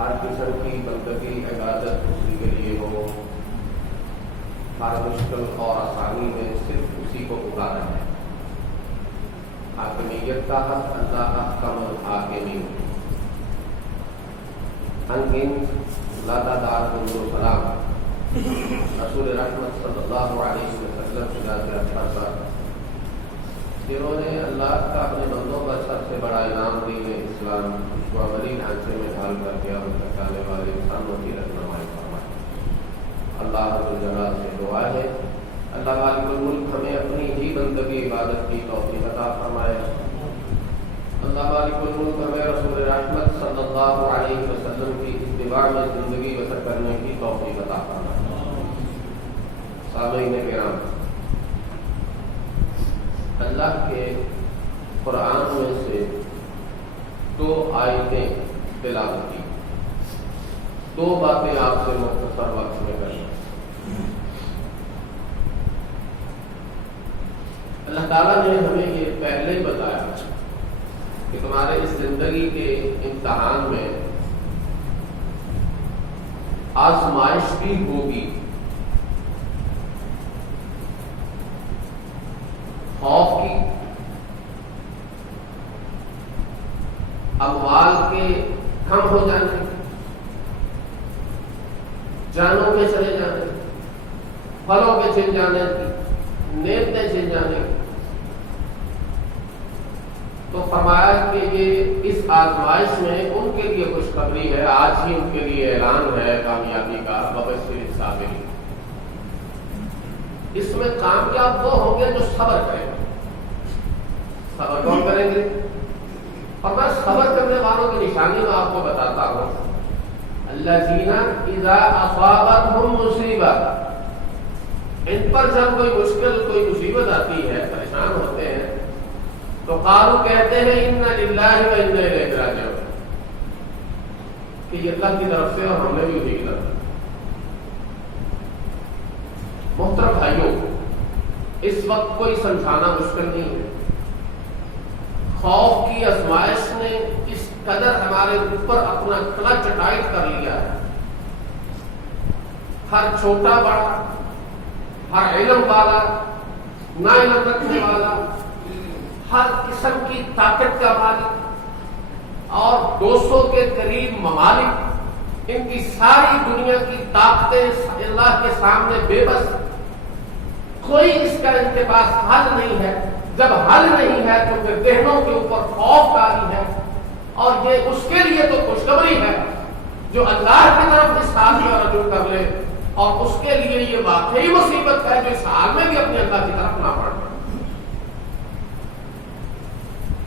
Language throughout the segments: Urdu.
ہر قسم کی بندگی عبادت اسی کے لیے ہو، ہر مشکل اور آسانی میں صرف اسی کو پکارا ہے۔ حاکمیت کا حق اللہ احکم الحاکمین۔ انگنت لادادار سلام رسول رحمت صلی اللہ علیہ وسلم سے ذات پر جنہوں نے اللہ کا اپنے بندوں کا سب سے بڑا انعام دین اسلام اس کو عملی ڈھانچے میں ڈھال کر کے اور بچانے والے انسانوں کی رہنمائی فرمائی۔ اللہ رب الجلال سے دعا ہے اللہ مالک الملک ہمیں اپنی ہی بندگی عبادت کی توفیق عطا فرمائے۔ اللہ مالک الملک ہمیں رسول رحمت صلی اللہ علیہ وسلم کی اتباع میں زندگی بسر کرنے کی توفیق عطا فرمائے۔ سامعین کرام، اللہ کے قرآن میں سے 2 آیتیں تلاوت کی، 2 باتیں آپ سے مختصر وقت میں کریں۔ اللہ تعالیٰ نے ہمیں یہ پہلے ہی بتایا کہ تمہارے اس زندگی کے امتحان میں آزمائش بھی ہوگی، خوف کی، اموال کے کم ہو جانے، جانوں کے چلے جانے، پھلوں کے چھن جانے، نیتیں چھن جانے۔ تو فرمایا کہ یہ اس آزمائش میں ان کے لیے خوشخبری ہے، آج ہی ان کے لیے اعلان ہے کامیابی کا، وبشر الصابرین۔ اس میں کامیاب وہ ہوں گے جو صبر کریں گے۔ صبر کون کریں گے؟ اور میں صبر کرنے والوں کی نشانی میں آپ کو بتاتا ہوں۔ الذین اذا اصابتهم مصیبہ، ان پر جب کوئی مشکل کوئی مصیبت آتی ہے، پریشان ہوتے ہیں، تو قالوا کہتے ہیں انا للہ و انا الیہ راجعون، کہ یہ اللہ کی طرف سے اور ہم نے بھی اسی کی طرف۔ محترم بھائیوں، اس وقت کوئی سمجھانا مشکل نہیں ہے۔ خوف کی آزمائش نے اس قدر ہمارے اوپر اپنا کلچ ٹائٹ کر لیا ہے۔ ہر چھوٹا بڑا، ہر علم والا، نہ علم رکھنے والا، ہر قسم کی طاقت کا مالک اور 200 کے قریب ممالک، ان کی ساری دنیا کی طاقتیں اللہ کے سامنے بے بس۔ کوئی اس کا ان کے پاس حل نہیں ہے۔ جب حل نہیں ہے تو پھر ذہنوں کے اوپر خوف طاری ہے، اور یہ اس کے لیے تو خوشخبری ہے جو اللہ کی طرف اس حال میں رجوع کر لے، اور اس کے لیے یہ واقعی مصیبت ہے جو اس حال میں بھی اپنے اللہ کی طرف نہ پڑے۔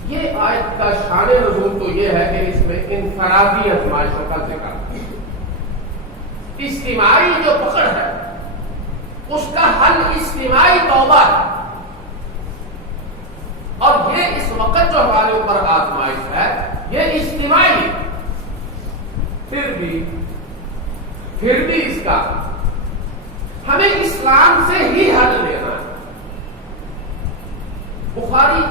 یہ آیت کا شان نزول تو یہ ہے کہ اس میں انفرادی آزمائشوں کا ذکر ہے۔ اجتماعی جو پکڑ ہے اس کا حل اجتماعی توبہ ہے، اور یہ اس وقت جو ہمارے اوپر آزمائش ہے یہ اجتماعی ہے۔ پھر بھی اس کا ہمیں اسلام سے ہی حل لینا ہے۔ بخاری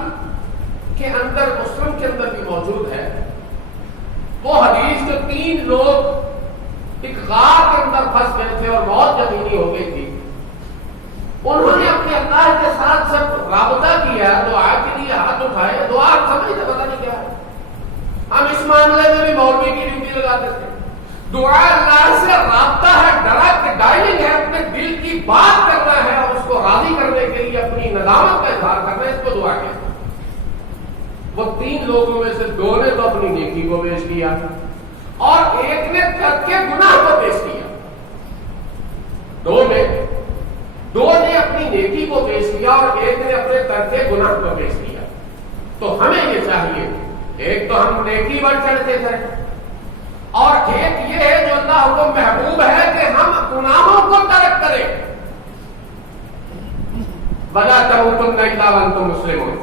کے اندر، مسلم کے اندر بھی موجود ہے وہ حدیث جو 3 لوگ ایک غار کے اندر پھنس گئے تھے اور موت یقینی ہو گئی تھی۔ انہوں نے اپنے اللہ کے ساتھ جب رابطہ کیا، دعا کے لیے ہاتھ اٹھائے، دعا سمجھتے پتہ نہیں کیا، ہم اس معاملے میں بھی مولوی کی ڈیوٹی لگاتے تھے۔ دعا اللہ سے رابطہ ہے، ڈائریکٹ ڈائلنگ ہے، اپنے دل کی بات کرنا ہے اور اس کو راضی کرنے کے لیے اپنی ندامت کا اظہار کرنا ہے، اس کو دعا کہتے ہیں۔ وہ 3 لوگوں میں سے 2 نے تو اپنی نیکی کو پیش کیا اور ایک نے ترک گناہ کو پیش کیا۔ 2 نے اپنی نیکی کو پیش کیا اور ایک نے اپنے ترک گناہ کو پیش کیا۔ تو ہمیں یہ چاہیے، ایک تو ہم نیکی پر چڑھتے تھے، اور ایک یہ ہے جو اللہ کو محبوب ہے کہ ہم گناہوں کو ترک کریں۔ وَلَا تَمُوتُنَّ إِلَّا وَأَنْتُم مُسْلِمُونَ،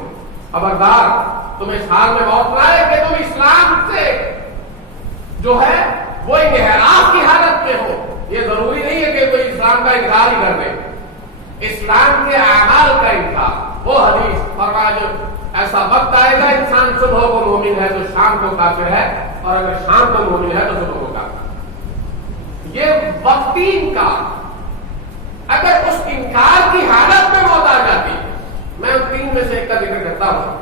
خبردار تم اس حال میں موت نہ آئے کہ تم اسلام سے جو ہے وہ انحراف کی حالت میں ہو۔ یہ ضروری نہیں ہے کہ کوئی اسلام کا انکار ہی کر دے، اسلام کے اعمال کا انکار۔ وہ حدیث فرمایا جو ایسا وقت آئے گا انسان صبح کو مومن ہے تو شام کو کافر ہے، اور اگر شام کا مومن ہے تو صبح ہوگا. یہ وقتی انکار. اگر اس انکار کی حالت میں موت آ جاتی ہے, میں ان تین میں سے ایک کا ذکر کرتا ہوں.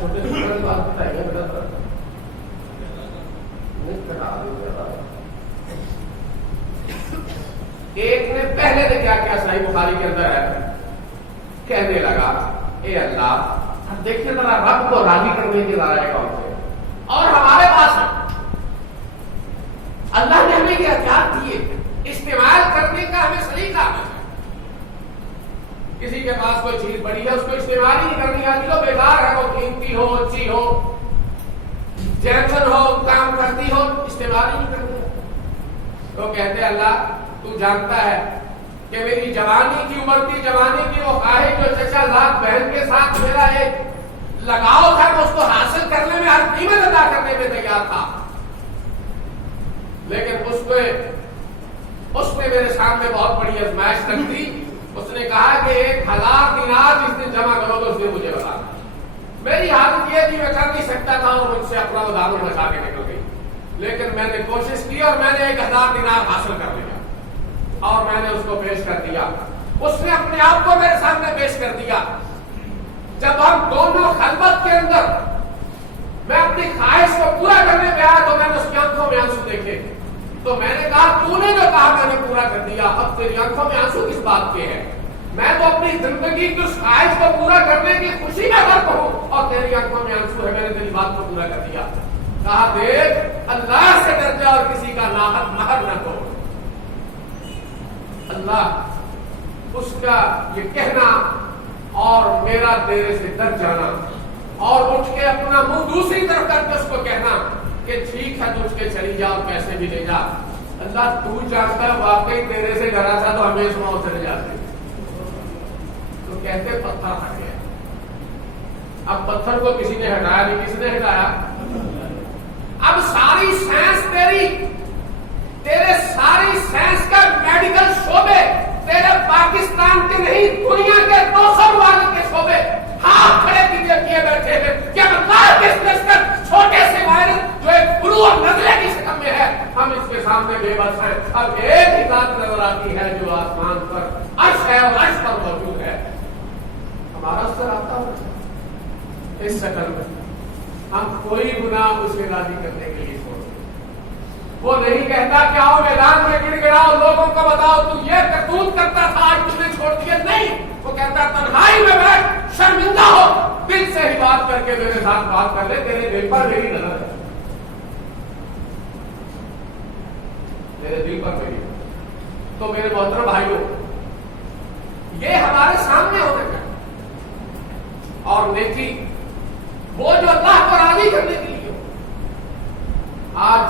چھوٹے چھوٹے بات بتائیے بیٹا. ایک نے پہلے نے کیا کیا صحیح بخاری کے اندر ہے, کہنے لگا اے اللہ, اب دیکھیں ذرا رب کو راضی کرنے کے ذرائع کون سے, اور ہمارے پاس اللہ نے ہمیں یہ اختیار دیے, استعمال کرنے کا ہمیں سلیقہ ہے. کسی کے پاس کوئی چیز بڑی ہے, اس کو استعمال ہی نہیں کرنی آتی, وہ بیکار ہے, وہ قیمتی ہو, اچھی ہو, جینسن ہو, کام کرتی ہو, استعمال ہی نہیں کرنی. تو کہتے اللہ تو جانتا ہے کہ میری جوانی کی, ابھرتی جوانی کی وہ خواہش جو چچا زاد بہن کے ساتھ میرا ایک لگاؤ تھا, میں اس کو حاصل کرنے میں ہر قیمت ادا کرنے میں تیار تھا, لیکن اس نے میرے سامنے بہت بڑی آزمائش رکھ دی. اس نے کہا کہ 1000 دینار جس دن جمع کرو گے اس دن مجھے بتا. میری حالت یہ تھی میں کر نہیں سکتا تھا اور مجھ سے اپنا دارو مچا کے نکل گئی, لیکن میں نے کوشش کی اور میں نے 1000 دینار حاصل کر لیا اور میں نے اس کو پیش کر دیا. اس نے اپنے آپ کو میرے سامنے پیش کر دیا. جب ہم دونوں خلوت کے اندر میں اپنی خواہش کو پورا کرنے پہ آیا تو میں نے اس کی آنکھوں میں آنسو دیکھے. تو میں نے کہا تو نے جو کہا میں نے پورا کر دیا, اب تیری آنکھوں میں آنسو کس بات کے ہیں؟ میں تو اپنی زندگی کی اس خواہش کو پورا کرنے کی خوشی میں غرق ہوں اور تیری آنکھوں میں آنسو ہے, میں نے تیری بات کو پورا کر دیا. کہا دیکھ اللہ سے ڈر جا اور کسی کا ناحق مہر نہ کرو. اللہ اس کا یہ کہنا اور میرا تیرے سے ڈر جانا اور اٹھ کے اپنا منہ دوسری طرف کر کے اس کو کہنا کہ ٹھیک ہے تو اٹھ کے چلی جا اور پیسے بھی لے جا. اللہ تو جانتا ہے واقعی تیرے سے ڈرا تھا تو ہمیں اس موت چلے جاتے. تو کہتے پتھر ہٹ گیا. اب پتھر کو کسی نے ہٹایا نہیں, کس نے ہٹایا؟ اب ساری سائنس تیرے ساری سائنس کا میڈیکل شعبے تیرے پاکستان کے نہیں دنیا کے 200 ممالک کے شعبے ہاتھ کھڑے کیے بیٹھے ہیں کہ اللہ کے چھوٹے سے وائرس جو ایک فلو اور نزلے کی شکل میں ہے, ہم اس کے سامنے بے بس ہیں. اب ایک ہی ذات نظر آتی ہے جو آسمان پر عرش ہے اور عرش پر موجود ہے. ہمارا سر آتا ہو اس شکل میں ہم کوئی گناہ اس کے راضی کرنے کے لیے چھوڑ دیں. وہ نہیں کہتا کہ آؤ میدان میں گڑ گڑاؤ, لوگوں کو بتاؤ تو یہ کرتوت کرتا تھا آج تم نے چھوڑ دیا. نہیں, وہ کہتا تنہائی میں بیٹھ شرمندہ ہو, دل سے ہی بات کر کے میرے ساتھ بات کر لے, تیرے دل پر میری نظر ہے, میرے دل پر میری. تو میرے محترم بھائیوں, یہ ہمارے سامنے ہونے کا اور نیکی وہ جو اللہ کو راضی کرنے کے لیے. آج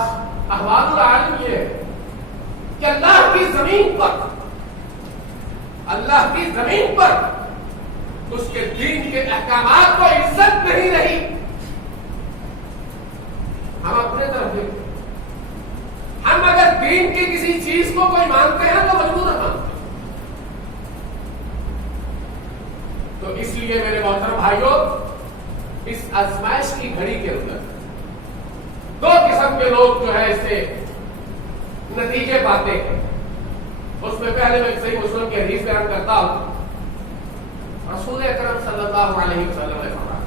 احوال العالم یہ ہے کہ اللہ کی زمین پر اس کے دین کے احکامات کو عزت نہیں رہی. ہم اپنے طرف دیکھتے, ہم اگر دین کی کسی چیز کو کوئی مانتے ہیں تو مجبور مانتے ہیں. تو اس لیے میرے محترم بھائیوں, اس آزمائش کی گھڑی کے اندر دو قسم کے لوگ جو ہے اس سے نتیجے پاتے ہیں. اس میں پہلے میں صحیح مسلم کی حدیث بیان کرتا ہوں. رسول اکرم صلی اللہ علیہ وسلم نے فرمایا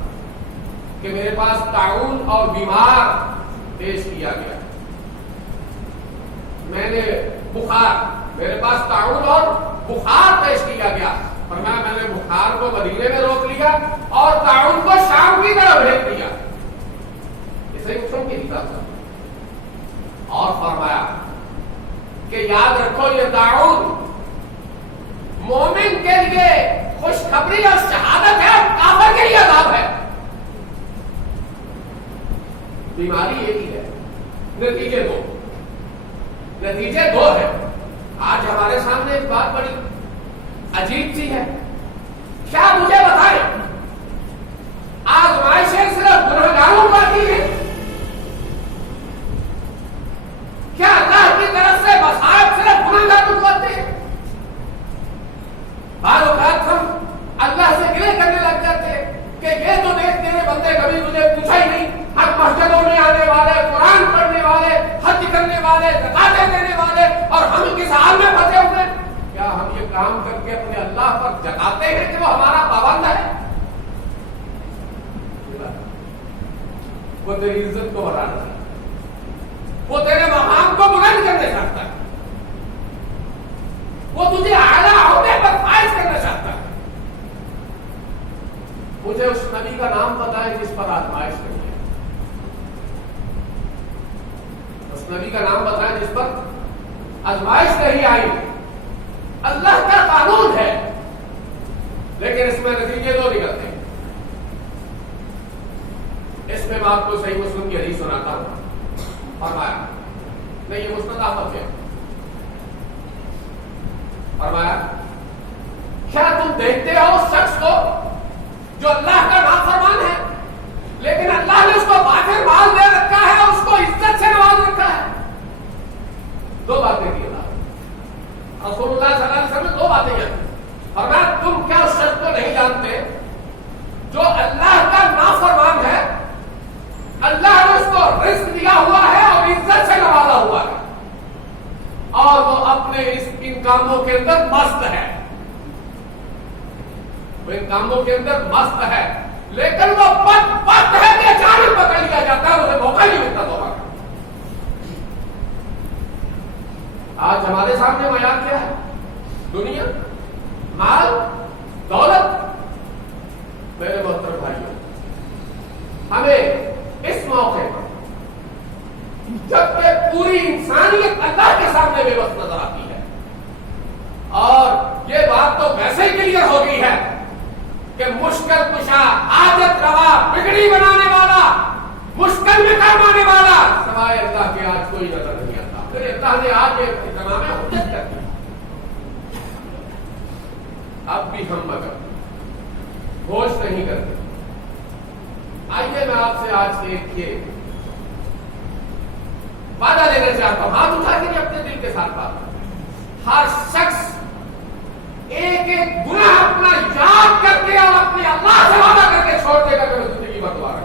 کہ میرے پاس طاعون اور بیمار پیش کیا گیا. میں نے میرے پاس طاعون اور بخار پیش کیا گیا. فرمایا میں نے بخار کو مدینے میں روک لیا اور طاعون کو شام کی طرف بھیج دیا. اسے مسلم کی حدیث. اور فرمایا کہ یاد رکھو یہ طاعون مومن کے لیے خوشخبری اور شہادت ہے, کافر کے لیے عذاب ہے. بیماری ایک ہی ہے, نتیجے دو ہے. آج ہمارے سامنے ایک بات بڑی عجیب سی ہے. کیا مجھے بتائیں, آزمائشیں صرف گنہگاروں کو آتی ہیں؟ کیا اللہ کی طرف سے بصائر صرف گنہگاروں کو آتے ہیں؟ بعض اوقات ہم اللہ سے گلے کرنے لگ جاتے ہیں کہ یہ تو دیکھ تیرے بندے کبھی تجھے پوچھا ہی نہیں, ہم مسجدوں میں آنے والے, قرآن پڑھنے والے، زکاتیں دینے والے، اور ہم کس حال میں پھنسے ہوئے؟ کیا ہم یہ کام کر کے اپنے اللہ پر جتاتے ہیں کہ وہ ہمارا پابند ہے؟ وہ تیری عزت کو بڑھانا چاہتا ہے، وہ تیرے مقام کو بلند کرنا چاہتا ہے، وہ تجھے اعلیٰ عہدے پر فائز کرنا چاہتا ہے۔ مجھے اس نبی کا نام پتا ہے جس پر آزمائش نہیں ہے، اس نبی کا نام پتا ہے جس پر آزمائش نہیں آئی۔ اللہ کا قانون ہے، لیکن اس میں نتیجے دو نکلتے ہیں۔ اس میں میں آپ کو صحیح مسلم کی حدیث سناتا ہوں، فرمایا نہیں یہ مسند احمد ہے، فرمایا کیا تم دیکھتے ہو اس شخص کو جو اللہ کا نافرمان ہے لیکن اللہ نے اس کو وافر مال دے رکھا ہے، اس کو عزت سے نواز رکھا ہے؟ دو باتیں کی اللہ رسول اللہ صلی اللہ علیہ وسلم نے دو باتیں کی، فرمایا تم کیا اس شخص کو نہیں جانتے جو اللہ کا نافرمان ہے، اللہ نے اس کو رزق دیا ہوا ہے اور عزت سے نوازا ہوا ہے، اور وہ اپنے ان کاموں کے اندر مست ہے، وہ ان کاموں کے اندر مست ہے، لیکن وہ بد ہے کہ اچانک پکڑ لیا جاتا ہے، اسے موقع نہیں ملتا توبہ کا۔ آج ہمارے سامنے معیار کیا ہے؟ دنیا، مال، دولت۔ میرے محترم بھائیوں، ہمیں اس موقع پر جبکہ پوری انسانیت اللہ کے سامنے بے وقت نظر آتی ہے، اور یہ بات تو ویسے ہی کلیئر ہو گئی ہے کہ مشکل کشا، عادت روا، بگڑی بنانے والا، مشکل میں کام آنے والا سوائے اللہ کے آج کوئی نظر نہیں آتا۔ پھر اللہ نے آج یہ اہتمام حجت کر دیا، اب بھی ہم مگر ہوش نہیں کرتے۔ آئیے میں آپ سے آج ایک یہ وعدہ لینا چاہتا ہوں، ہاتھ اٹھا کے اپنے دل کے ساتھ بات، ہر شخص ایک ایک گناہ اپنا یاد کر کے اور اپنے اللہ سے وعدہ کر کے چھوڑ دے گا کہ میں زندگی میں دوبارہ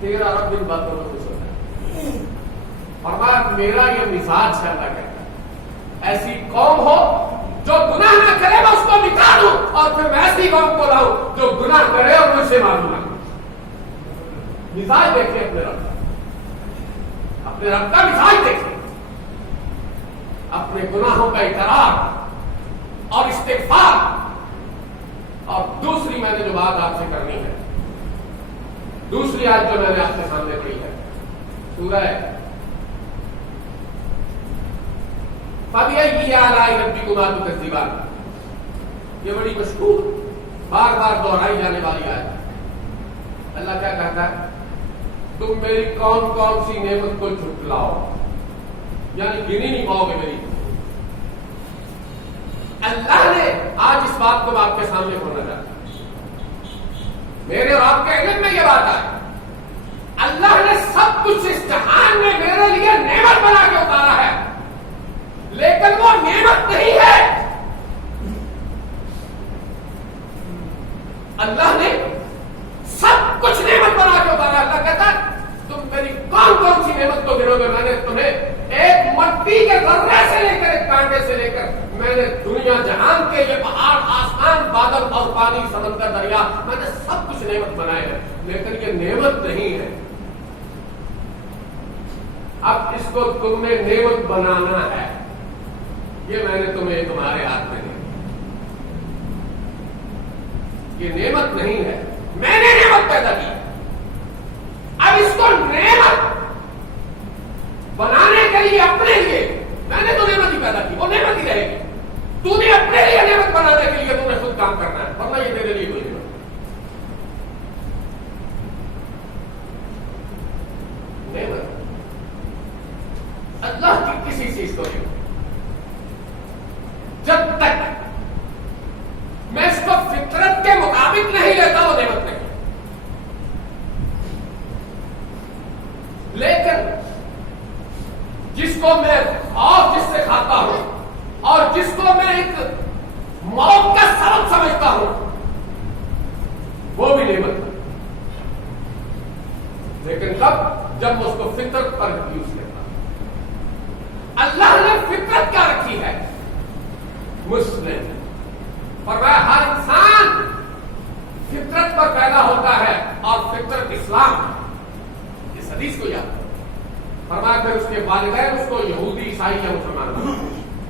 تیرا رب ان باتوں میں خوش ہوتا ہے۔ فرمایا میرا یہ مزاج ہے، اللہ کہتا ہے ایسی قوم ہو جو گناہ نہ کرے میں اس کو مٹا دوں، اور پھر میں ایسی قوم کو لاؤں جو گناہ کرے اور مجھ سے معلوم نہ۔ مزاج دیکھیں اپنے رب کا، اپنے رب کا مزاج دیکھیں، اپنے گناہوں کا اقرار اور استغفار۔ اور دوسری میں نے جو بات آپ سے کرنی ہے، دوسری آیت جو میں نے آپ کے سامنے پڑھی ہے، سورہ فَبِأَيِّ آلَاءِ رَبِّكُمَا تُكَذِّبَانِ، یہ بڑی مشہور بار بار دہرائی جانے والی آیت۔ اللہ کیا کہتا ہے؟ تم میری کون کون سی نعمت کو جھٹلاؤ، یعنی گنی نہیں پاؤ گے میری۔ اللہ نے آج اس بات کو میں آپ کے سامنے کھولنا چاہتا ہوں، میرے اور آپ کے علم میں یہ بات ہے، اللہ نے سب کچھ اس جہان میں میرے لیے نعمت بنا کے اتارا ہے، لیکن وہ نعمت نہیں ہے۔ اللہ نے سب کچھ نعمت بنا کے اتارا۔ اللہ کہتا ہے تم میری کون کون سی نعمت کو گنو گے؟ میں نے تمہیں ایک مٹی کے ذرے سے لے کر ایک کانٹے سے لے کر میں نے دنیا جہان کے یہ پہاڑ، آسمان، بادل اور پانی، سمندر، دریا، میں نے سب کچھ نعمت بنائے ہیں، لیکن یہ نعمت نہیں ہے۔ اب اس کو تم نے نعمت بنانا ہے، یہ میں نے تمہیں تمہارے ہاتھ میں دی، یہ نعمت نہیں ہے، میں نے نعمت پیدا کی۔ اب اس کو نعمت بنانے کے لیے اپنے لیے میں نے تو نعمت ہی پیدا کی، وہ نعمت ہی رہے گی۔ تو نے اپنے لیے نعمت بنانے کے لیے تمہیں خود کام کرنا ہے، ورنہ یہ تیرے لیے کوئی نعمت اللہ کی کسی چیز کو نہیں، جب تک میں اس کو فطرت کے مطابق نہیں لیتا وہ نعمت نہیں۔ لیکن جس کو میں خوف جس سے کھاتا ہوں اور جس کو میں ایک موت کا سبب سمجھتا ہوں وہ بھی نعمت ہے، لیکن کب؟ جب میں اس کو فطرت پر یوز کرتا ہوں۔ فرمایا پھر اس کے والدین اس کو یہودی عیسائی یا مسلمان بناتے،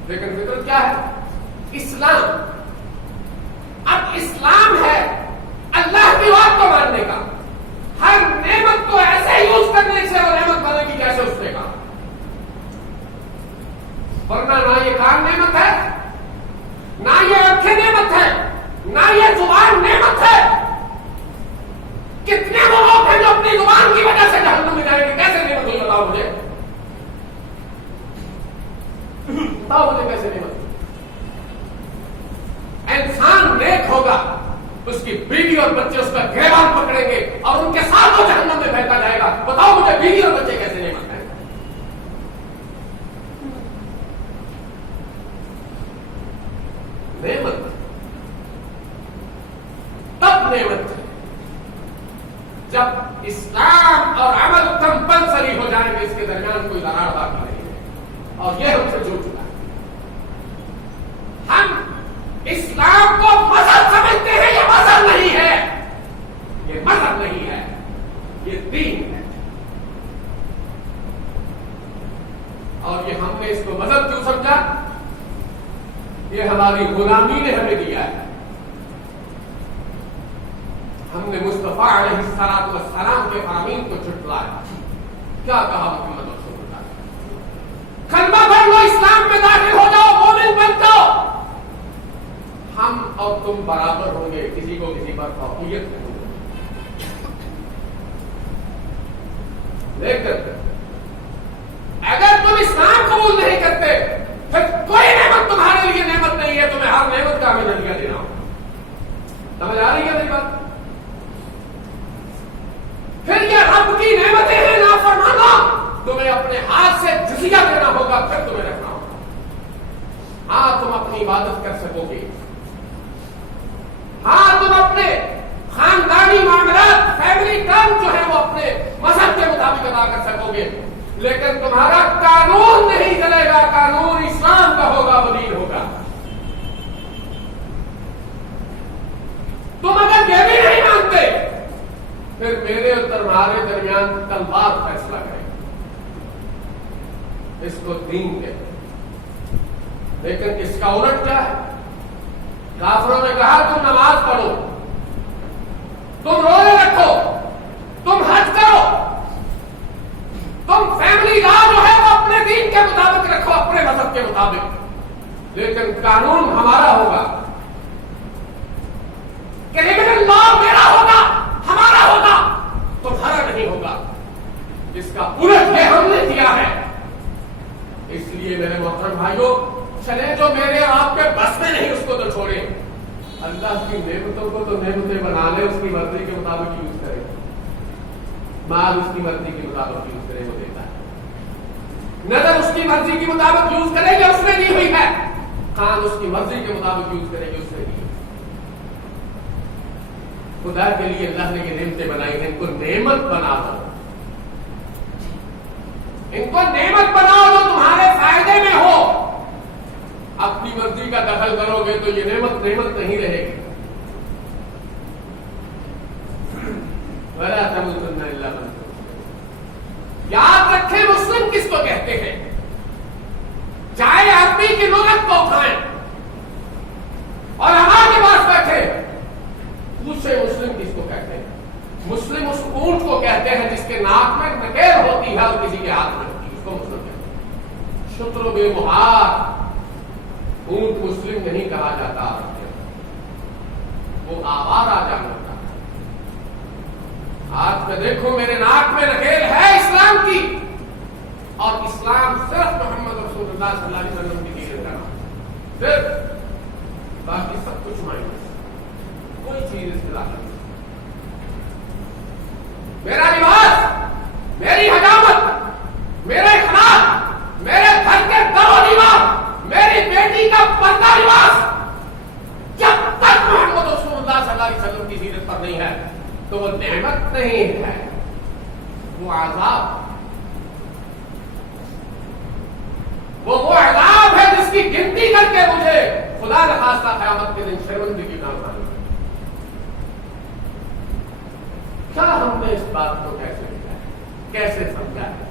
لیکن فطرت کیا ہے؟ اسلام. اب اسلام ہے اللہ کی بات کو ماننے کا، ہر نعمت کو ایسے یوز کرنے سے اور نعمت بنے گی جیسے اس نے کہا. ورنہ نہ یہ کان نعمت ہے، نہ یہ آنکھیں نعمت ہے، نہ یہ زبان نعمت ہے. کتنے وہ لوگ ہیں جو اپنی زبان کی وجہ سے جہنم میں جائیں گے؟ کیسے نعمت ہوئی؟ بتاؤ مجھے، بتاؤ مجھے کیسے نعمت ہوئی؟ انسان نیک ہوگا، اس کی بیوی اور بچے اس کا گریبان پکڑیں گے اور ان کے ساتھ وہ جہنم میں بہتا جائے گا. بتاؤ مجھے بیوی اور بچے کیسے نعمت ہیں؟ نعمت تب نعمت ہے جب اسلام اور عمل کمپلسری ہو جائیں گے، اس کے درمیان کوئی درار باقی نہیں ہے. اور یہ ہم سے جڑ چکا ہے. ہم اسلام کو مذہب سمجھتے ہیں، یہ مذہب نہیں ہے، یہ مذہب نہیں ہے، یہ دین ہے. اور یہ ہم نے اس کو مذہب کیوں سمجھا؟ یہ ہماری غلامی نے ہمیں دیا ہے. ہم نے مصطفیٰ علیہ السلام کے فرامین کو جھٹلایا. کیا کہا محمد رسول اللہ؟ کلمہ پڑھ لو، اسلام میں داخل ہو جاؤ، مومن بن جاؤ. ہم اور تم برابر ہوں گے، کسی کو کسی پر فوقیت نہیں ہوگی. لیکن اگر تم اسلام قبول نہیں کرتے پھر کوئی نعمت تمہارے لیے نعمت نہیں ہے. تمہیں ہر نعمت کا میں نتیجہ دینا ہو. سمجھ آ رہی ہے میری بات؟ پھر یہ رب کی نعمتیں ہیں نافرمانو، تمہیں اپنے ہاتھ سے جزیہ دینا ہوگا، پھر تمہیں رکھنا ہوگا. ہاں تم اپنی عبادت کر سکو گے، ہاں تم اپنے خاندانی معاملات، فیملی ٹرم جو ہے وہ اپنے مذہب کے مطابق ادا کر سکو گے، لیکن تمہارا قانون نہیں چلے گا. قانون اسلام کا ہوگا، وہ دین ہوگا. تم اگر یہ بھی نہیں مانتے پھر میرے اور تمہارے درمیان تلوار فیصلہ کرے. اس کو دین کہتے ہیں. لیکن اس کا الٹ کیا ہے؟ کافروں نے کہا تم نماز پڑھو، تم روزے رکھو، تم حج کرو، تم فیملی لا جو ہے وہ اپنے دین کے مطابق رکھو، اپنے مذہب کے مطابق، لیکن قانون ہمارا ہوگا. کریمنل لا میرا ہوگا، ہمارا ہوگا، تمہارا نہیں ہوگا. اس کا الٹ یہ ہم نے کیا ہے. اس لیے میرے محترم بھائیوں، چلے جو میرے اور آپ کے بس میں نہیں اس کو تو چھوڑیں. اللہ کی نعمتوں کو تو نعمتیں بنا لے، اس کی مرضی کے مطابق یوز کرے. مال اس کی مرضی کے مطابق یوز کرے، وہ دیتا ہے. نظر اس کی مرضی کے مطابق یوز کرے گا، اس نے دی ہوئی ہے. کان اس کی مرضی کے مطابق یوز کرے گی، اس نے دی. خدا کے لیے اللہ نے یہ نعمتیں بنائی ہیں، ان کو نعمت بنا دو. ان کو نعمت بناؤ جو تمہارے فائدے میں ہو. اپنی مرضی کا دخل کرو گے تو یہ نعمت نہیں رہے گی. وَلَا تَمُوتُنَّ إِلَّا وَأَنْتُمْ مُسْلِمُونَ. یاد رکھیں مسلم کس کو کہتے ہیں. چاہے عربی کی لغت کو اٹھائیں اور ہمارے پاس بیٹھے پوچھے مسلم کس کو کہتے ہیں. مسلم اس اونٹ کو کہتے ہیں جس کے ناک میں نکیر ہوتی ہے اور کسی کے ہاتھ میں ہوتی ہے، اس کو مسلم کہتے ہیں. شتر بے مہار اونٹ مسلم نہیں کہا جاتا. وہ آوارہ جانور تھا. آج میں دیکھو میرے ناک میں نکیر ہے اسلام کی، اور اسلام صرف محمد رسول اللہ صلی اللہ علیہ وسلم کی چیز کرنا، صرف. باقی سب کچھ مائنس، کوئی چیز اصطلاح نہیں. میرا لباس، میری حجامت، میرے اخلاق، میرے گھر کے در و دیوار، میری بیٹی کا پردہ لباس جب تک محمد رسول اللہ صلی اللہ علیہ وسلم کی سیرت پر نہیں ہے تو وہ نعمت نہیں ہے، وہ عذاب. وہ عذاب ہے جس کی گنتی کر کے مجھے خدا نخواستہ قیامت کے دن شرمندگی کی نام آئی. کیا ہم نے اس بات کو کیسے لکھا ہے، کیسے سمجھا ہے؟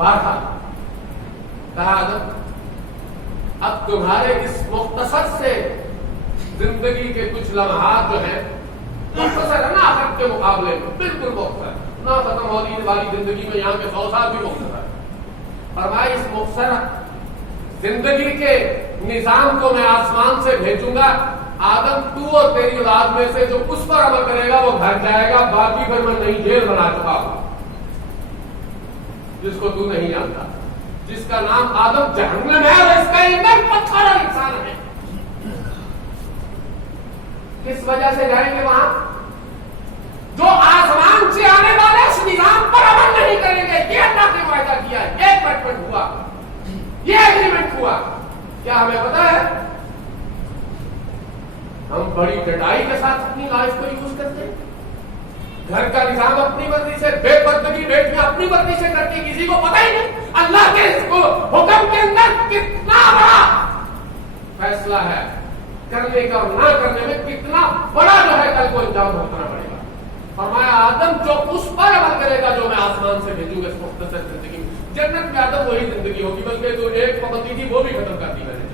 بہرحال کہا اب تمہارے اس مختصر سے زندگی کے کچھ لمحات جو ہیں مختصر ہے نا آخرت کے مقابلے میں بالکل مختصر نہ ختم ہونے والی زندگی میں یہاں کے 100 سال بھی مختصر ہے. فرمایا اس مختصر زندگی کے نظام کو میں آسمان سے بھیجوں گا. آدم تو اور تیری اولاد میں سے جو اس پر عمل کرے گا وہ گھر جائے گا. باقی پر میں نئی جیل بنا چکا ہوں جس کو تو نہیں جانتا, جس کا نام آدم جہنم ہے اور اس کا ایندھن پتھر اور انسان ہے. کس وجہ سے جائیں گے وہاں؟ جو آسمان سے آنے والے اس نظام پر عمل نہیں کریں گے. یہ اللہ نے وعدہ کیا, یہ کمٹمنٹ ہوا, یہ ایگریمنٹ ہوا. کیا ہمیں پتا ہے ہم بڑی ڈٹائی کے ساتھ اپنی لائف کو یوز کرتے ہیں. گھر کا نظام اپنی مرضی سے, بے پردگی بیٹیاں اپنی مرضی سے کرتی, کسی کو پتہ ہی نہیں اللہ کے حکم کے اندر کتنا بڑا فیصلہ ہے کرنے کا اور نہ کرنے میں, کتنا بڑا جو ہے کل کو انجام بھگتنا پڑے گا. فرمایا آدم جو اس پر عمل کرے گا جو میں آسمان سے بھیجوں گا اس مختصر زندگی میں. جنت میں آدم وہی زندگی ہوگی, بلکہ جو ایک پابندی تھی وہ بھی ختم کر دی میں نے.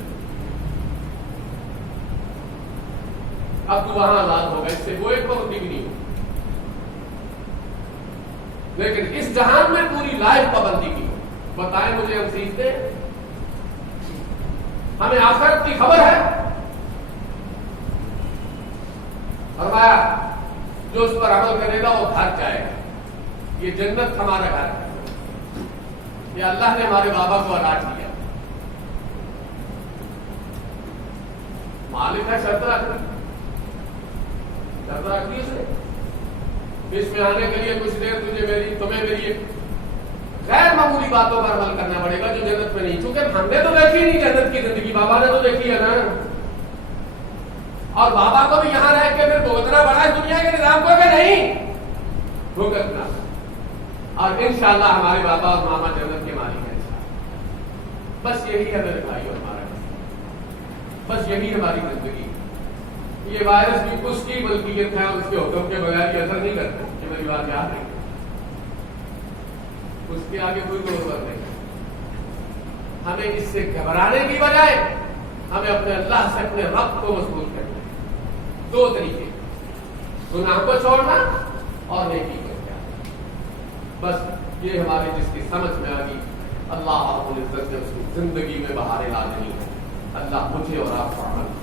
اب تو وہاں آزاد ہوگا, اس سے وہ ایک پابندی بھی نہیں ہوگی. لیکن اس جہان میں پوری لائف پابندی کی ہو. بتائیں مجھے ہم سیکھتے ہیں, ہمیں آخرت کی خبر ہے. فرمایا جو اس پر عمل کرے گا وہ گھر جائے گا. یہ جنت ہمارا گھر ہے, یہ اللہ نے ہمارے بابا کو الاٹ کیا. مالک ہے, شرط رکھ دی اس نے. اس میں آنے کے لیے کچھ دیر تمہیں میری غیر معمولی باتوں پر عمل کرنا پڑے گا جو جنت میں نہیں. چونکہ ہم نے تو دیکھی نہیں جنت کی زندگی, بابا نے تو دیکھی ہے نا. اور بابا کو بھی یہاں رہ کے پھر بھگتنا پڑا ہے دنیا کے نظام کو کہ نہیں بھگتنا. اور انشاءاللہ ہمارے بابا اور ماما جنت کے مالک ہیں. بس یہی ہے میرے بھائی اور ہمارا, بس یہی ہماری زندگی. یہ وائرس بھی اس کی ملکیت ہے اور اس کے حکم کے بغیر یہ اثر نہیں کرتا. یہ میری بات یاد رکھیں, اس کے آگے کوئی ضرورت نہیں. ہمیں اس سے گھبرانے کی بجائے ہمیں اپنے اللہ سے اپنے رب کو مضبوط کرنا ہے. 2 طریقے, گناہ کو چھوڑنا اور نیکی کو کیا. بس یہ ہمارے جس کی سمجھ میں آ گئی, اللہ رب العزت نے اس کی زندگی میں بہار لازمی ہے. اللہ مجھے اور آپ کو عمل